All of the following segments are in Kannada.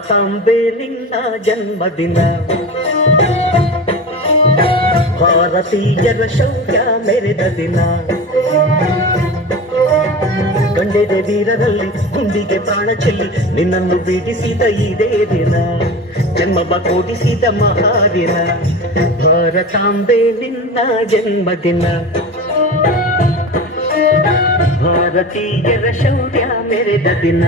ಭಾರತಾಂಬೆ ನಿನ್ನ ಜನ್ಮದಿನ, ಭಾರತೀಯರ ಶೌರ್ಯ ಮೆರೆದ ದಿನ, ಗಂಡೆದೆ ವೀರರಲ್ಲಿ ಗುಂಡಿಗೆ ಪ್ರಾಣ ಚೆಲ್ಲಿ ನಿನ್ನನ್ನು ಬೀಡಿಸಿದ ಇದೇ ದಿನ, ಜನ್ಮ ಕೂಡಿಸಿದ ಮಹಾದಿನ, ಭಾರತಾಂಬೆ ನಿನ್ನ ಜನ್ಮದಿನ, ಭಾರತೀಯರ ಶೌರ್ಯ ಮೆರೆದ ದಿನ.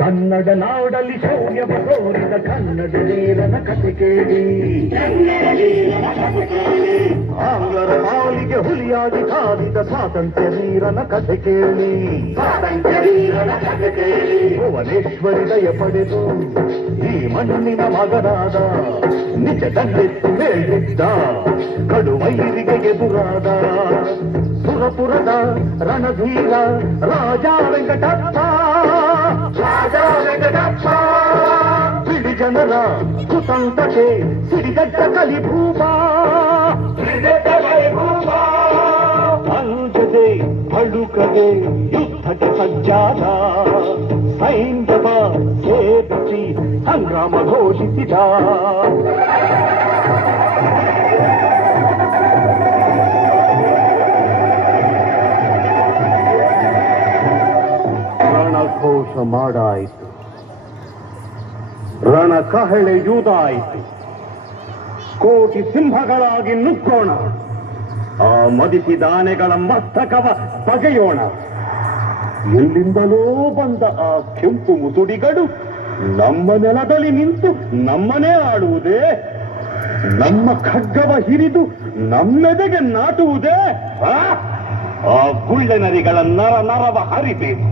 ಕನ್ನಡ ನಾಡಲಿ ಶೌರ್ಯವ ತೋರಿದ ಕನ್ನಡ ವೀರನ ಕಥೆ ಕೇಳಿ, ಆಂಗ್ಲರ ಪಾಲಿಗೆ ಹುಲಿಯಾಗಿ ಕಾದಿದ ಸ್ವಾತಂತ್ರ್ಯ ವೀರನ ಕಥೆ ಕೇಳಿ, ಭುವನೇಶ್ವರಿ ದಯ ಪಡೆದು ಈ ಮಣ್ಣಿನ ಮಗನಾದ, ನಿಜದಲ್ಲಿತ್ತು ಮೇಲಿದ್ದ ಕಡುವೈರಿಗೆ ಎದುರಾದ ಸುರಪುರದ ರಣಧೀರ ರಾಜ ವೆಂಕಟಪ್ಪ, ರಾಜ ವೆಂಕಟಪ್ಪ, ಬಿಡಿ ಜನರ ಕುತಂತ್ರಕ್ಕೆ ಸಿಡಿದಡ್ಡ ಕಲಿಭೂಮ, ಅಂಜದೆ ಅಳುಕದೆ ಯುದ್ಧಕ್ಕೆ ಸಜ್ಜಾದ, ಸೈನ್ಯವ ಸೇರಿಸಿ ಸಂಗ್ರಾಮ ಘೋಷಿಸಿದ, ರಣಘೋಷ ಮಾಡಾಯಿತು, ರಣ ಕಹಳೆಯೂದಾಯಿತು, ಕೋಟಿ ಸಿಂಹಗಳಾಗಿ ನುಗ್ಗೋಣ, ಆ ಮದಿಸಿದ ಆನೆಗಳ ಮಸ್ತಕವ ಬಗೆಯೋಣ. ಎಲ್ಲಿಂದಲೋ ಬಂದ ಆ ಕೆಂಪು ಮುಸುಡಿಗಳು ನಮ್ಮ ನೆಲದಲ್ಲಿ ನಿಂತು ನಮ್ಮನೇ ಆಡುವುದೇ, ನಮ್ಮ ಖಡ್ಗವ ಹಿರಿದು ನಮ್ಮೆದೆಗೆ ನಾಟುವುದೇ. ಆ ಗುಳ್ಳೆನರಿಗಳ ನರ ನರವ ಹರಿಬೇಕು,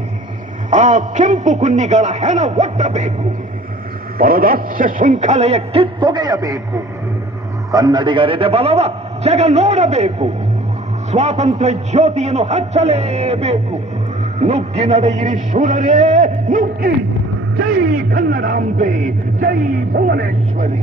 ಆ ಕೆಂಪು ಕುನ್ನಿಗಳ ಹೆಣ ಒಟ್ಟಬೇಕು, ಪರದಾಸ್ಯ ಶೃಂಖಲೆಯ ಕಿತ್ತೊಗೆಯಬೇಕು, ಕನ್ನಡಿಗರೆದೆ ಬಲವ ಜಗ ನೋಡಬೇಕು, ಸ್ವಾತಂತ್ರ್ಯ ಜ್ಯೋತಿಯನ್ನು ಹಚ್ಚಲೇಬೇಕು. ನುಗ್ಗಿ ನಡೆಯಿರಿ ಶೂರರೇ ನುಗ್ಗಿ, ಜೈ ಕನ್ನಡಾಂಬೆ, ಜೈ ಭುವನೇಶ್ವರಿ.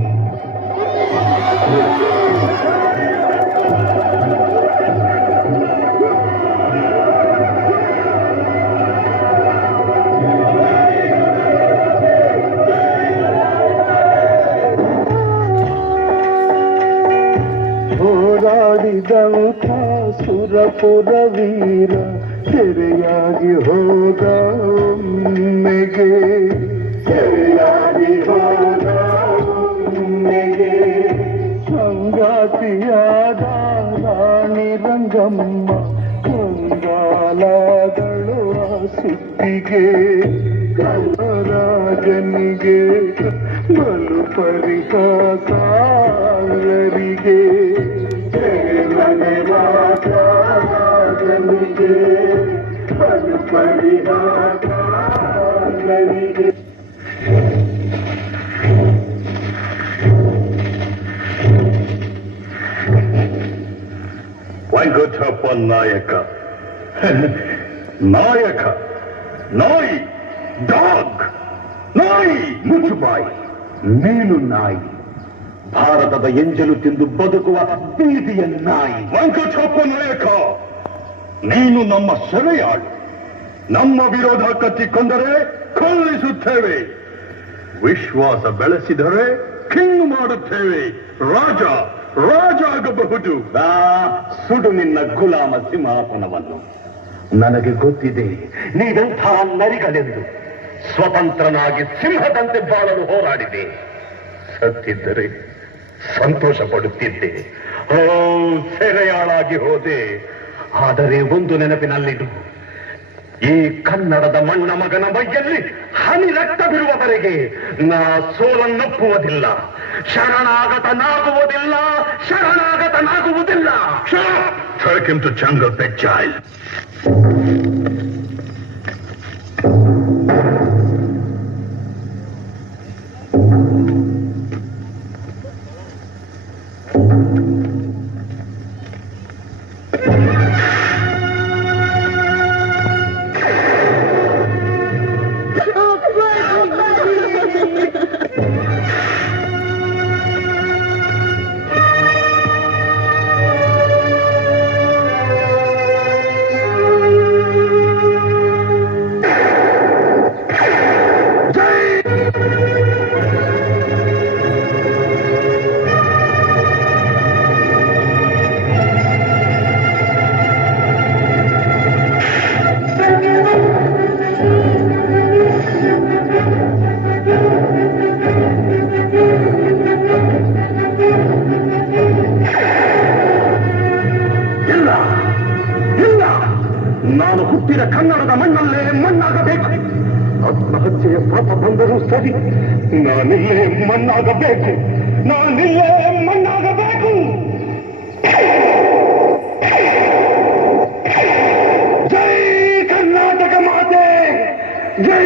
ಹೋರಾಡಿದಂಥ ಸುರಪುರ ವೀರ ಸೆರೆಯಾಗಿ ಹೋದ ಒಮ್ಮೆಗೆ, ಸೆರೆಯಾಗಿ ಹೋದ ಒಮ್ಮೆಗೆ, ಸಂಗಾತಿಯಾದ ರಾಣಿ ರಂಗಮ್ಮ ಕಂಗಾಲಾದಳು ಆ ಸುದ್ದಿಗೆ, ಕಮರಾಜನಿಗೆ ಬಲು ಪರಿಹಾಸಾಂಗರಿಗೆ, ರಾಜನಿಗೆ ಬಲು ಪರಿಹಾಸಾಂಗರಿಗೆ. ವೆಂಕಟಪ್ಪ ನಾಯಕ, ನಾಯಕ, ನಾಯಿ, ಡಾಗ್, ನಾಯಿ, ಮುಚ್ಚುಬಾಯಿ, ನೀನು ನಾಯಿ, ಭಾರತದ ಎಂಜಲು ತಿಂದು ಬದುಕುವ ಬೀದಿಯ ನಾಯಿ. ವೆಂಕಟಪ್ಪ ನಾಯಕ, ನೀನು ನಮ್ಮ ಸೆರೆಯಾಳು, ನಮ್ಮ ವಿರೋಧ ಕತ್ತಿಕೊಂಡರೆ ಕೊಲ್ಲಿಸುತ್ತೇವೆ, ವಿಶ್ವಾಸ ಬೆಳೆಸಿದರೆ ಕಿಂಗ್ ಮಾಡುತ್ತೇವೆ, ರಾಜ ರಾಜ ಆಗಬಹುದು. ಸುಡು ನಿನ್ನ ಗುಲಾಮ ಸಿಂಹಾಸನವನ್ನು. ನನಗೆ ಗೊತ್ತಿದೆ ನೀವೆಂಥ ನರಿಗಳೆಂದು. ಸ್ವತಂತ್ರನಾಗಿ ಸಿಂಹದಂತೆ ಬಾಳಲು ಹೋರಾಡಿದೆ. ಸತ್ತಿದ್ದರೆ ಸಂತೋಷ ಪಡುತ್ತಿದ್ದೆ. ಓ, ಸೆರೆಯಾಳಾಗಿ ಹೋದೆ. ಆದರೆ ಒಂದು ನೆನಪಿನಲ್ಲಿದು, ಈ ಕನ್ನಡದ ಮಣ್ಣ ಮಗನ ಮೈಯಲ್ಲಿ ಹನಿ ರಕ್ತ ಬಿರುವವರೆಗೆ ನಾ ಸೋಲನ್ನೊಪ್ಪುವುದಿಲ್ಲ, ಶರಣಾಗತನಾಗುವುದಿಲ್ಲ, ಶರಣಾಗತನಾಗುವುದಿಲ್ಲ. Take him to jungle, big child. ಹುಟ್ಟಿದ ಕನ್ನಡದ ಮಣ್ಣಲ್ಲೇ ಮಣ್ಣಾಗಬೇಕು. ಆತ್ಮಹತ್ಯೆಯ ಪಾಪ ಬಂದರೂ ಸರಿ, ನಾನಿಲ್ಲೇ ಮಣ್ಣಾಗಬೇಕು, ನಾನಿಲ್ಲೇ ಮಣ್ಣಾಗಬೇಕು. ಜೈ ಕರ್ನಾಟಕ ಮಾತೆ, ಜೈ.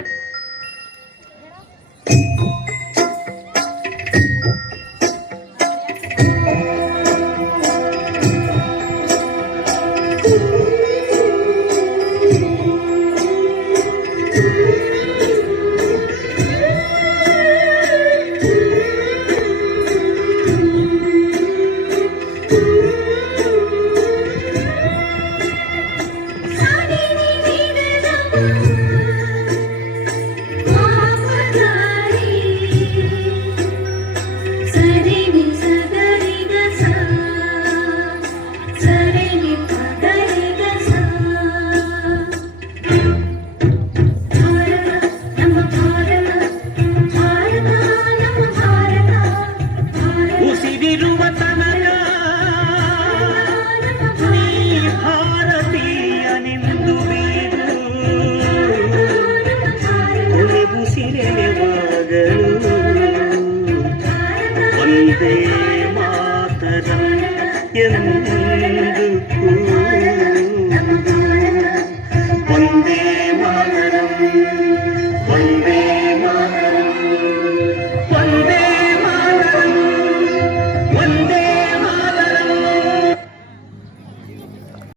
ವಂದೇ ಮಾತರಂ ಎಂದು